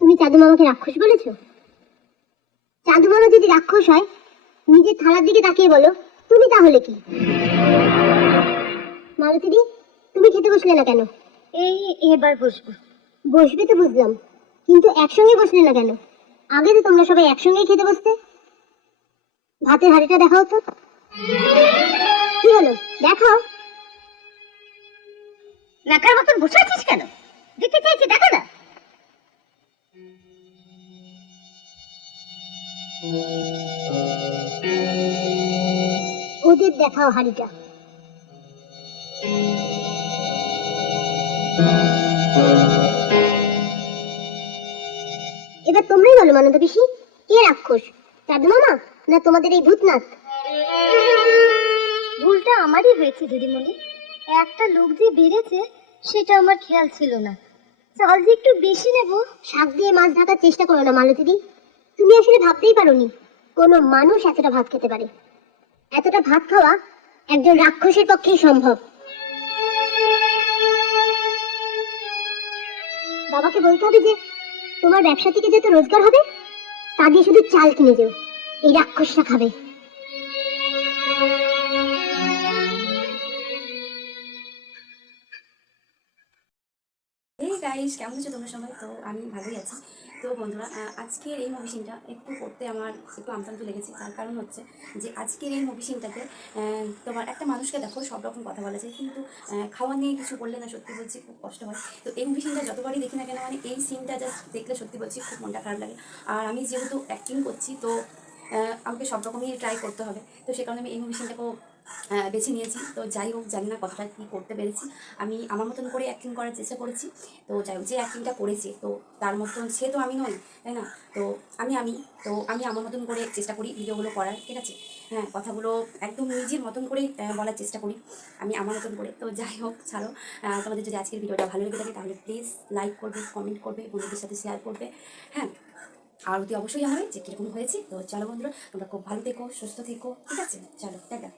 তুমি চাঁদু মামাকে রাক্ষস বলেছ? চাঁদু মামা যদি রাক্ষস হয় নিজের থালার দিকে তাকিয়ে বলো তুমি তাহলে কি? মালতীদি তুমি খেতে বসলে না কেন? এই এবার বসবো। বসবে তো বুঝলাম কিন্তু একসঙ্গে বসলে না কেন? আগে তো তোমরা সবাই একসঙ্গেই খেতে বসতে। ভাতের হাঁড়িটা দেখাও তো। কি হলো? দেখাও। নাকার মতন বসে আছিস কেন? দেখতে চাইছি, দেখো না। ওদের দেখাও হাঁড়িটা। এবার তোমরাই বলো, মানন্দ পিসি, কে রাক্ষস? চাঁদু মামা না তোমাদের এই ভূতনাথ? ভুলটা আমারই হয়েছে, দিদিমণি। একটা লোক যে বেড়েছে, সেটা আমার খেয়াল ছিল না। চাল যে একটু বেশি নেব, শাক দিয়ে মাছ ঢাকার চেষ্টা করো না মালতীদি তুমি আসলে ভাবতেই পারোনি, কোনো মানুষ এতটা ভাত খেতে পারে। এতটা ভাত খাওয়া একজন রাক্ষসের পক্ষেই সম্ভব। বাবাকে বলতে হবে যে, তোমার ব্যবসা থেকে যত রোজগার হবে, তা দিয়ে শুধু চাল কিনে যেও। এই রাক্ষসটা খাবে। গাইস কেমন আছো তোমরা সবাই? তো আমি ভালোই আছি। তো বন্ধুরা আজকের এই মুভি সিনটা একটু করতে আমার একটু আমতান্ত লেগেছে। তার কারণ হচ্ছে যে, আজকের এই মুভি তোমার একটা মানুষকে দেখো, সব রকম কথা বলা যায়, কিন্তু খাওয়া নিয়ে কিছু বললে না, সত্যি বলছি খুব কষ্ট হয়। তো এই মুভি সিনটা যতবারই দেখি না কেন মানে এই সিনটা জাস্ট দেখলে সত্যি বলছি খুব মনটা খারাপ লাগে। আর আমি যেহেতু অ্যাক্টিং করছি, তো আমাকে সব রকমই ট্রাই করতে হবে। তো সে কারণে আমি এই মুভি সিনটাকেও বেছে নিয়েছি। তো যাই হোক জানি না কতটা কী করতে পেরেছি। আমি আমার মতন করে অ্যাক্টিং করার চেষ্টা করেছি। তো যাই হোক যে অ্যাক্টিংটা করেছে তো তার মতন সে তো আমি নই তাই না? তো আমি আমি তো আমি আমার মতন করে চেষ্টা করি ভিডিওগুলো করার ঠিক আছে? হ্যাঁ কথাগুলো একদম নিজের মতন আহ, বলার চেষ্টা করি। আমি আমার মতন করে। তো যাই হোক ছাড়ো। তোমাদের যদি আজকের ভিডিওটা ভালো লেগে থাকে তাহলে প্লিজ লাইক করবে কমেন্ট করবে বন্ধুদের সাথে শেয়ার করবে। হ্যাঁ আর অতি অবশ্যই জানাবে যে কীরকম হয়েছে। তো চলো বন্ধুরা, তোমরা খুব ভালো থেকো, সুস্থ থেকো। ঠিক আছে? চলো, টাটা।